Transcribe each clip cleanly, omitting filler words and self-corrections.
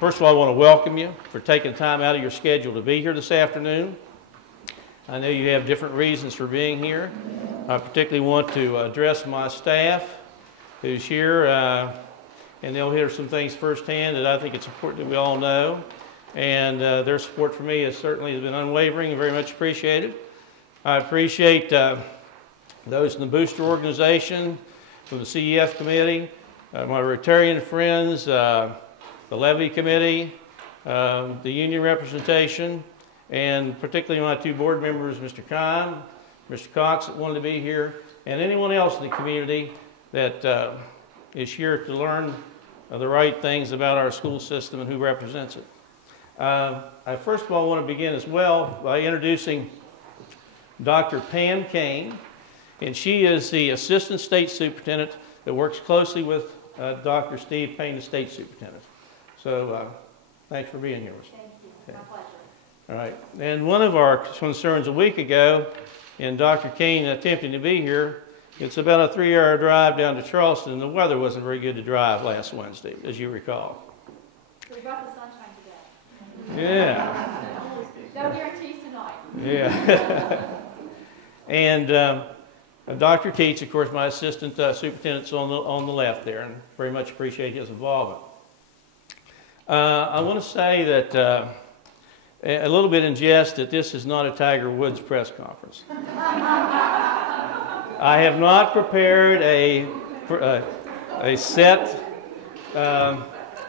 First of all, I want to welcome you for taking time out of your schedule to be here this afternoon. I know you have different reasons for being here. I particularly want to address my staff who's here, and they'll hear some things firsthand that I think it's important that we all know. And their support for me has certainly been unwavering and very much appreciated. I appreciate those in the booster organization, from the CEF committee, my Rotarian friends, the Levy committee, the union representation, and particularly my two board members, Mr. Kahn, Mr. Cox, that wanted to be here, and anyone else in the community that is here to learn the right things about our school system and who represents it. I first of all want to begin as well by introducing Dr. Pam Kane, and she is the Assistant State Superintendent that works closely with Dr. Steve Payne, the State Superintendent. So thanks for being here. Thank you. Okay. My pleasure. All right. And one of our concerns a week ago, in Dr. Kane attempting to be here, it's about a 3-hour drive down to Charleston, and the weather wasn't very good to drive last Wednesday, as you recall. We brought the sunshine today. Yeah. No guarantees tonight. Yeah. And Dr. Teets, of course, my assistant superintendent's on the left there, and very much appreciate his involvement. I want to say that a little bit in jest that this is not a Tiger Woods press conference. I have not prepared a set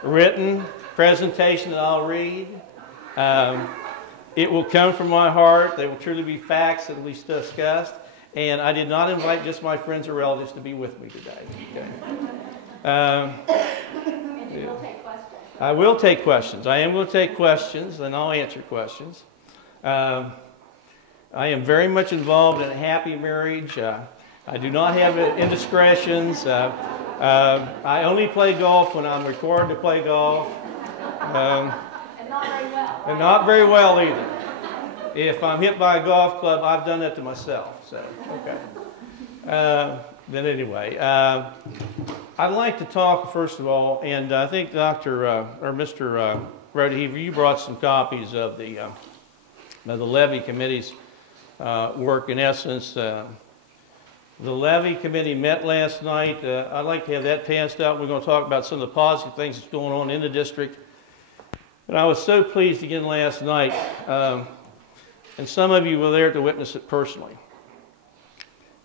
written presentation that I'll read. It will come from my heart. They will truly be facts that we discussed. And I did not invite just my friends or relatives to be with me today. Okay. And you will take questions. I will take questions. I am going to take questions, and I'll answer questions. I am very much involved in a happy marriage. I do not have indiscretions. I only play golf when I'm required to play golf. And not very well. And not very well either. If I'm hit by a golf club, I've done that to myself. So, okay. Then anyway, I'd like to talk first of all, and I think Mr. Rodeheaver, you brought some copies of the Levy Committee's work. In essence, the Levy Committee met last night. I'd like to have that passed out. We're going to talk about some of the positive things that's going on in the district. And I was so pleased again last night, and some of you were there to witness it personally,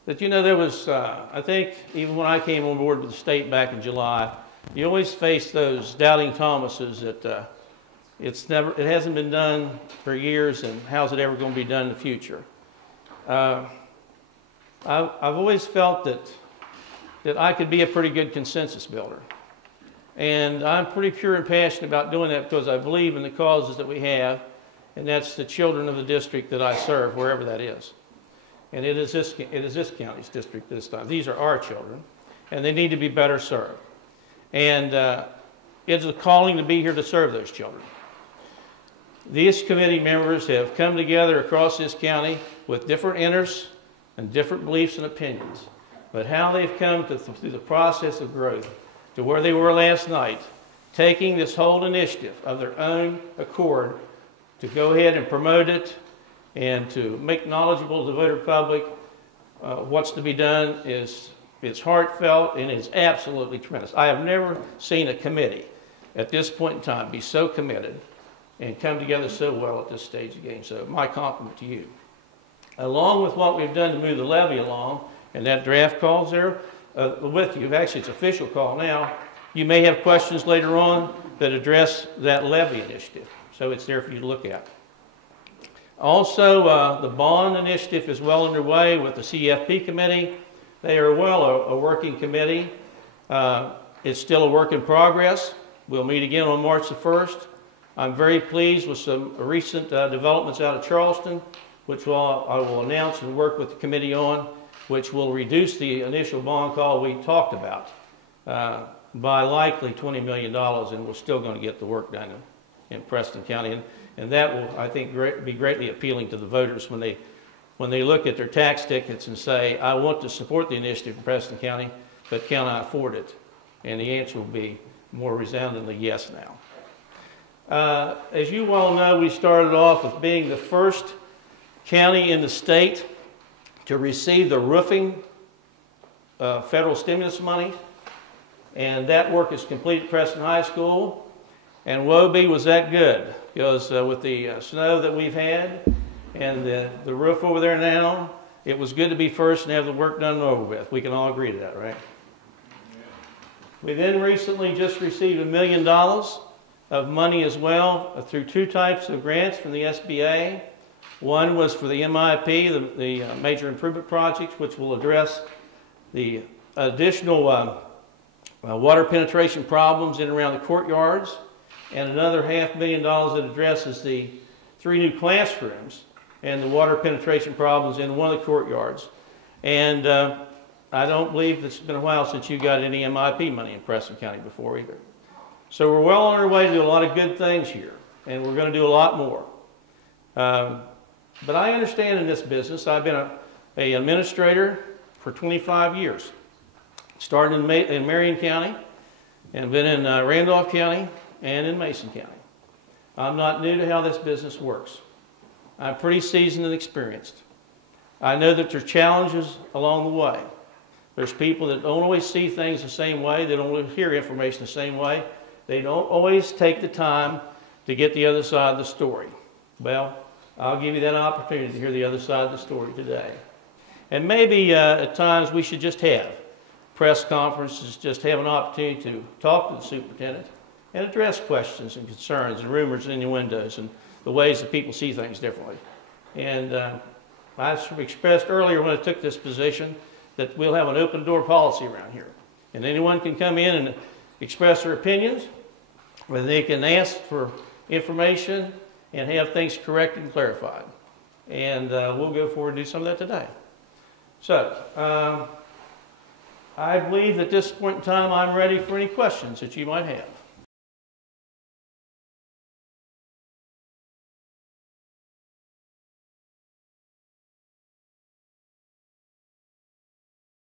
that there was, I think, even when I came on board with the state back in July, you always face those doubting Thomases that it hasn't been done for years, and how's it ever going to be done in the future? I've always felt that I could be a pretty good consensus builder. And I'm pretty pure and passionate about doing that because I believe in the causes that we have, and that's the children of the district that I serve, wherever that is. And it is this county's district this time. These are our children, and they need to be better served. And it's a calling to be here to serve those children. These committee members have come together across this county with different interests and different beliefs and opinions. But how they've come through the process of growth to where they were last night, taking this whole initiative of their own accord to go ahead and promote it and to make knowledgeable to the voter public what's to be done it's heartfelt and it's absolutely tremendous. I have never seen a committee at this point in time be so committed and come together so well at this stage of the game. So my compliment to you. Along with what we've done to move the levy along, and that draft call's there with you. Actually, it's official call now. You may have questions later on that address that levy initiative. So it's there for you to look at. Also, the bond initiative is well underway with the CFP committee. They are a working committee. It's still a work in progress. We'll meet again on March the 1st. I'm very pleased with some recent developments out of Charleston, which I will announce and work with the committee on, which will reduce the initial bond call we talked about by likely $20 million, and we're still going to get the work done in Preston County. And that will, I think, be greatly appealing to the voters when they look at their tax tickets and say, I want to support the initiative in Preston County, but can I afford it? And the answer will be more resoundingly yes now. As you all know, we started off with being the first county in the state to receive the roofing federal stimulus money. And that work is complete at Preston High School. And Woby was that good, because with the snow that we've had and the roof over there now, it was good to be first and have the work done and over with. We can all agree to that, right? We then recently just received $1 million of money as well through two types of grants from the SBA. One was for the MIP, the Major Improvement Projects, which will address the additional water penetration problems in and around the courtyards, and another $500,000 that addresses the 3 new classrooms and the water penetration problems in one of the courtyards. And I don't believe it's been a while since you got any MIP money in Preston County before either. So we're well on our way to do a lot of good things here, and we're going to do a lot more. But I understand in this business. I've been an administrator for 25 years. Started in Marion County, and been in Randolph County, and in Mason County. I'm not new to how this business works. I'm pretty seasoned and experienced. I know that there's challenges along the way. There's people that don't always see things the same way. They don't always hear information the same way. They don't always take the time to get the other side of the story. Well, I'll give you that opportunity to hear the other side of the story today. And maybe at times we should just have press conferences, just have an opportunity to talk to the superintendent and address questions and concerns and rumors and innuendos and the ways that people see things differently. And I expressed earlier when I took this position that we'll have an open door policy around here. And anyone can come in and express their opinions, whether they can ask for information and have things corrected and clarified. And we'll go forward and do some of that today. So, I believe at this point in time I'm ready for any questions that you might have.